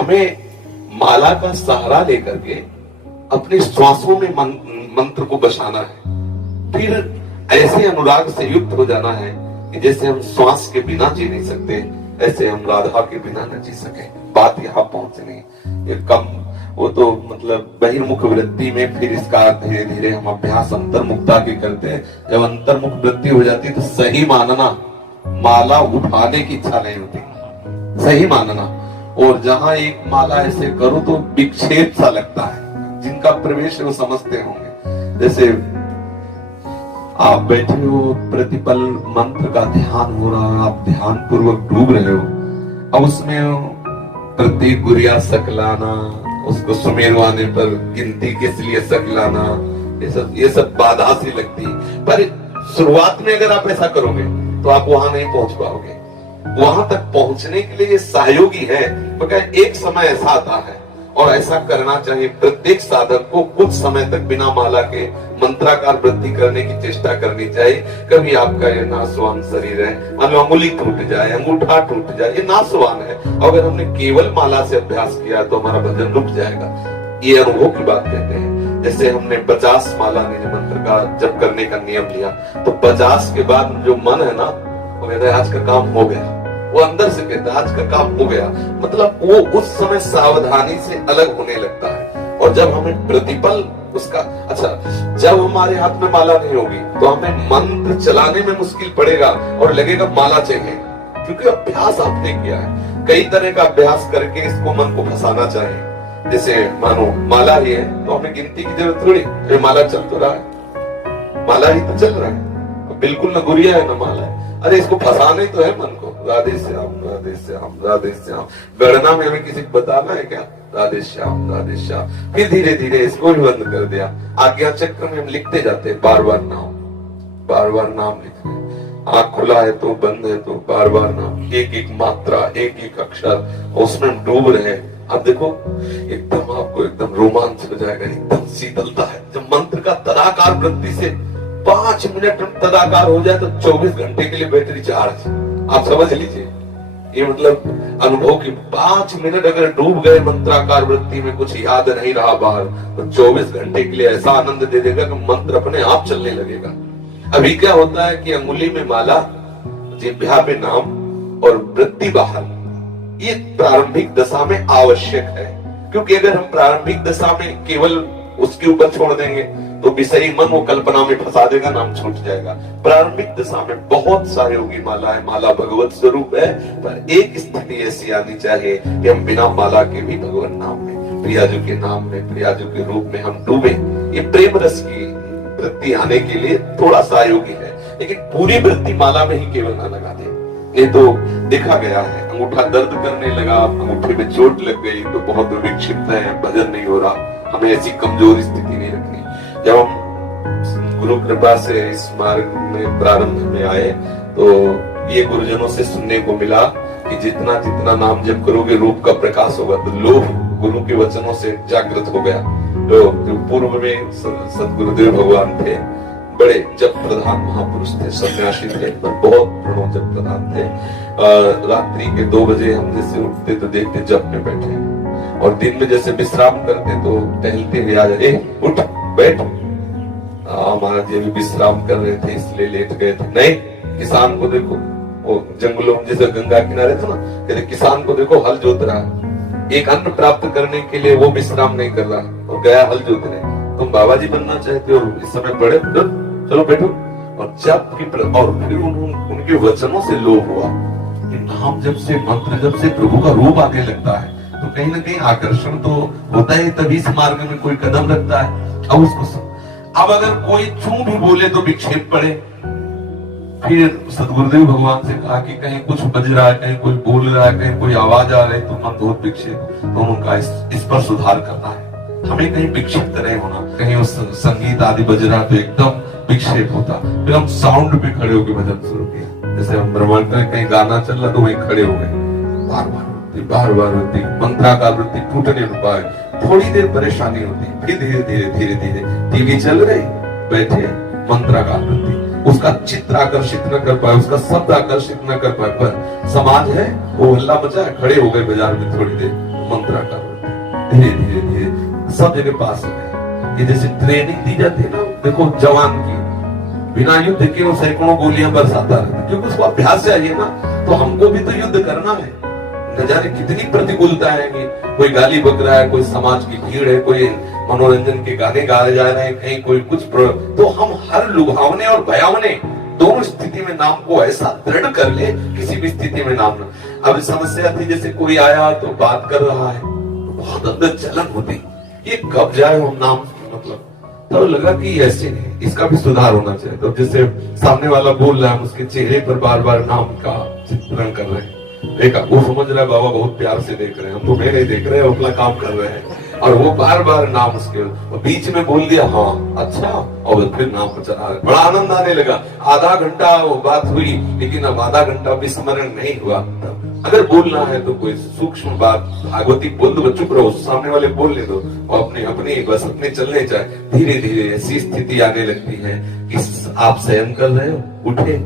हमें माला का सहारा लेकर के अपने श्वासों में मंत्र को बसाना है। फिर ऐसे अनुराग से युक्त हो जाना है कि जैसे हम श्वास के बिना जी नहीं सकते, ऐसे हम राधा के बिना न जी सके। बात यहाँ पहुंचनी ये कम, वो तो मतलब बहिर्मुख वृत्ति में, फिर इसका धीरे धीरे हम अभ्यास अंतर्मुखता के करते हैं। जब अंतर्मुख वृत्ति हो जाती है तो सही मानना, माला उठाने की इच्छा नहीं होती, सही मानना। और जहां एक माला ऐसे करो तो विक्षेप सा लगता है, जिनका प्रवेश वो समझते होंगे। जैसे आप बैठे हो, प्रतिपल मंत्र का ध्यान हो रहा, आप ध्यान पूर्वक डूब रहे हो, अब उसमें प्रत्येक गुरिया सकलाना, उसको सुमेरवाने पर गिनती किस लिए सकलाना, ये सब बाधा सी लगती है। पर शुरुआत में अगर आप ऐसा करोगे तो आप वहां नहीं पहुंच पाओगे। वहां तक पहुंचने के लिए सहयोगी है, क्योंकि एक समय ऐसा आता है और ऐसा करना चाहिए। प्रत्येक साधक को कुछ समय तक बिना माला के मंत्राकार वृद्धि करने की चेष्टा करनी चाहिए। कभी आपका ये नासवान शरीर है, मान लो अंगुली टूट जाए, अंगूठा टूट जाए, ये नासवान है। अगर हमने केवल माला से अभ्यास किया तो हमारा भजन रुक जाएगा। ये अनुभव की बात कहते हैं। जैसे हमने 50 माला निज मंत्र का जप करने का नियम लिया, तो 50 के बाद जो मन है ना, वो कहता है आज का काम हो गया। वो अंदर से कहता है आज का काम हो गया, मतलब वो उस समय सावधानी से अलग होने लगता है। और जब हमें प्रतिपल उसका, अच्छा, जब हमारे हाथ में माला नहीं होगी तो हमें मंत्र चलाने में मुश्किल पड़ेगा और लगेगा माला चाहिए, क्योंकि अभ्यास आपने किया है। कई तरह का अभ्यास करके इसको मन को फंसाना चाहिए। जैसे मानो माला ही है तो हमें गिनती की जरूरत थोड़ी, ये माला चल तो रहा है, माला ही तो चल रहा है, बिल्कुल न गुरिया है न माला है। अरे इसको फंसाने तो है मन को, राधे श्याम राधे श्याम राधे श्याम। गणना में हमें किसी को बताना है क्या, राधे श्याम राधे श्याम। फिर धीरे धीरे इसको भी बंद कर दिया। आज्ञा चक्र में हम लिखते जाते हैं बार बार नाम, बार बार नाम लिख रहे हैं। आंख खुला है तो बंद है तो बार बार नाम, एक एक मात्रा, एक एक अक्षर, उसमें हम डूब रहे हैं। अब देखो एकदम आपको एकदम रोमांच हो जाएगा, एकदम शीतलता है। जब मंत्र का तदाकार वृत्ति से 5 मिनट तदाकार हो जाए तो 24 घंटे के लिए बैटरी चार्ज। आप समझ लीजिए, ये मतलब अनुभव की 5 मिनट अगर डूब गए मंत्राकार वृत्ति में, कुछ याद नहीं रहा बाहर, तो 24 घंटे के लिए ऐसा आनंद दे देगा कि मंत्र अपने आप चलने लगेगा। अभी क्या होता है कि अंगुली में माला, जिह्वा पे नाम और वृत्ति बाहर, ये प्रारंभिक दशा में आवश्यक है। क्योंकि अगर हम प्रारंभिक दशा में केवल उसके ऊपर छोड़ देंगे तो विषयी मन वो कल्पना में फंसा देगा, नाम छूट जाएगा। प्रारंभिक दशा में बहुत सहयोगी माला है, माला भगवत स्वरूप है, पर एक स्थिति ऐसी आनी चाहिए कि हम बिना माला के भी भगवान नाम में, प्रियाजू के नाम में, प्रियाजू के रूप में हम डूबे। ये प्रेम रस की वृत्ति आने के लिए थोड़ा सहयोगी है, लेकिन पूरी वृत्ति माला में ही केवल न लगा दे। ये तो देखा गया है, अंगूठा दर्द करने लगा, अंगूठे में चोट लग गई तो बहुत विक्षिप्त है, भजन नहीं हो रहा। हमें ऐसी कमजोर स्थिति नहीं रखनी। जब हम गुरु कृपा से इस मार्ग में प्रारंभ में आए तो ये गुरुजनों से सुनने को मिला कि जितना जितना नाम जप करोगे रूप का प्रकाश होगा। तो लोभ गुरु के वचनों से जागृत हो गया। तो जो पूर्व में सदगुरुदेव भगवान थे, बड़े जप प्रधान महापुरुष थे, सन्यासी थे, पर बहुत प्रणव जप प्रधान थे। रात्रि के 2 बजे हम जैसे उठते तो देखते जप में बैठे, और दिन में जैसे विश्राम करते तो टहलते हुए आ जाए, उठ बैठ। महाराज ये भी विश्राम कर रहे थे इसलिए लेट गए थे। नहीं, किसान को देखो, वो जंगलों में जैसे गंगा किनारे था ना, कहते किसान को देखो हल जोत रहा है, एक अन्न प्राप्त करने के लिए वो विश्राम नहीं कर रहा, वो गया हल जोतने। तुम बाबा जी बनना चाहते हो, इस समय बड़े, चलो बैठो। और जब की और फिर उनके वचनों से लोभ हुआ कि नाम जब से, मंत्र जब से प्रभु का रूप आने लगता है तो कहीं ना कहीं आकर्षण तो होता है, तभी इस मार्ग में कोई कदम रखता है। अब अगर कोई चूं भी बोले तो विक्षेप पड़े। फिर सदगुरुदेव भगवान से कहा कि कहीं कुछ बज रहा है, कहीं कोई बोल रहा है, कहीं कोई आवाज आ रही है तो मन बहुत विक्षेप, तो उनका इस पर सुधार करना है। हमें कहीं विक्षिप्त नहीं होना, कहीं उस संगीत आदि बज रहा तो एकदम विक्षेप होता। फिर हम साउंड पे खड़े होकर भजन शुरू किया। जैसे हम ब्रह्मांड में कहीं गाना चल रहा तो वहीं खड़े हो गए, बार बार होती मंत्राकार वृत्ति टूटने न पाए। थोड़ी देर परेशानी होती, फिर धीरे धीरे टीवी चल रही, बैठे मंत्राकार वृत्ति, उसका चित्र आकर्षित न कर पाए, उसका शब्द आकर्षित न कर पाए, पर समाज है वो हल्ला मचा, खड़े हो गए बाजार में थोड़ी देर, मंत्र मंत्रा का रूप धीरे धीरे धीरे सब जगह पास हो गए। ये जैसे ट्रेनिंग दी जाती है ना, देखो जवान की बिना युद्ध के वो सैकड़ों गोलियां बरसाता रहता, क्योंकि उसको अभ्यास चाहिए ना। तो हमको भी तो युद्ध करना है। न जाने कितनी प्रतिकूलता है कि कोई गाली बक रहा है, कोई समाज की भीड़ है, कोई मनोरंजन के गाने गाए जा रहे हैं, कहीं कोई कुछ तो हम हर लुभावने और भयावने दोनों स्थिति में नाम को ऐसा दृढ़ कर ले, किसी भी स्थिति में नाम ना। अब समस्या थी जैसे कोई आया तो बात कर रहा है, बहुत अंदर जलन होती, ये कब जाए हम नाम, मतलब तो लगा कि ऐसे नहीं, इसका भी सुधार होना चाहिए। तो जैसे सामने वाला बोल रहा है, उसके चेहरे पर बार बार नाम का चित्रण कर रहे हैं, देखा वो समझ रहा है बाबा बहुत प्यार से देख रहे हैं, हम तो नहीं देख रहे हैं, अपना काम कर रहे हैं। और वो बार बार नाम उसके बीच में बोल दिया, हाँ अच्छा, और फिर नाम को चला, बड़ा आनंद आने लगा। आधा घंटा वो बात हुई, लेकिन अब आधा घंटा विस्मरण नहीं हुआ। अगर बोलना है तो कोई सूक्ष्म बात भागवती बोल दो, चुप रहो, सामने वाले बोलने दो, और अपने अपने बस अपने चलने जाए। धीरे धीरे ऐसी स्थिति आने लगती है कि आप शयन कर रहे हो, उठे,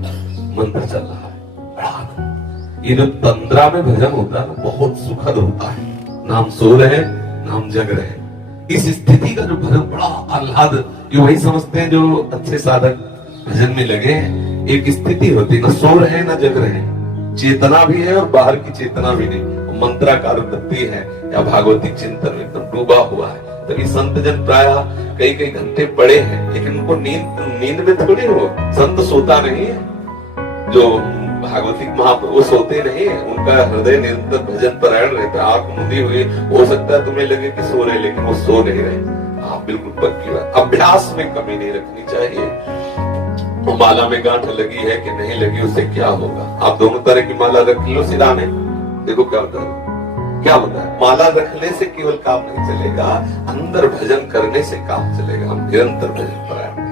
मंत्र चल रहा है, बड़ा आनंद। ये जो तंद्रा में भजन होता है बहुत सुखद होता है। नाम सो रहे, नाम जग रहे, इस स्थिति का जो भजन बड़ा आह्लाद, ये वही समझते हैं जो अच्छे साधक भजन में लगे हैं। एक स्थिति होती है, न सो रहे न जग रहे, चेतना भी है और बाहर की चेतना भी नहीं। मंत्राकार वृत्ति है या भागवती चिंतन में एकदम डूबा हुआ है। तभी संत जन प्राय कई कई घंटे पड़े हैं, लेकिन उनको नींद में थोड़ी हो। संत सोता नहीं है, जो भागवती महाप्रभु सोते नहीं है, उनका हृदय निरंतर भजन परायण रहता है। आंख मुंदी हुई हो सकता है तुम्हें लगे कि सो रहे, लेकिन वो सो नहीं रहे। हाँ बिल्कुल पक्की बात, अभ्यास में कमी नहीं रखनी चाहिए। माला में गांठ लगी है कि नहीं लगी, उससे क्या होगा। आप दोनों तरह की माला रख लो सिराने, देखो क्या होता है। क्या होता है, माला रखने से केवल काम नहीं चलेगा, अंदर भजन करने से काम चलेगा। हम निरंतर भजन परायण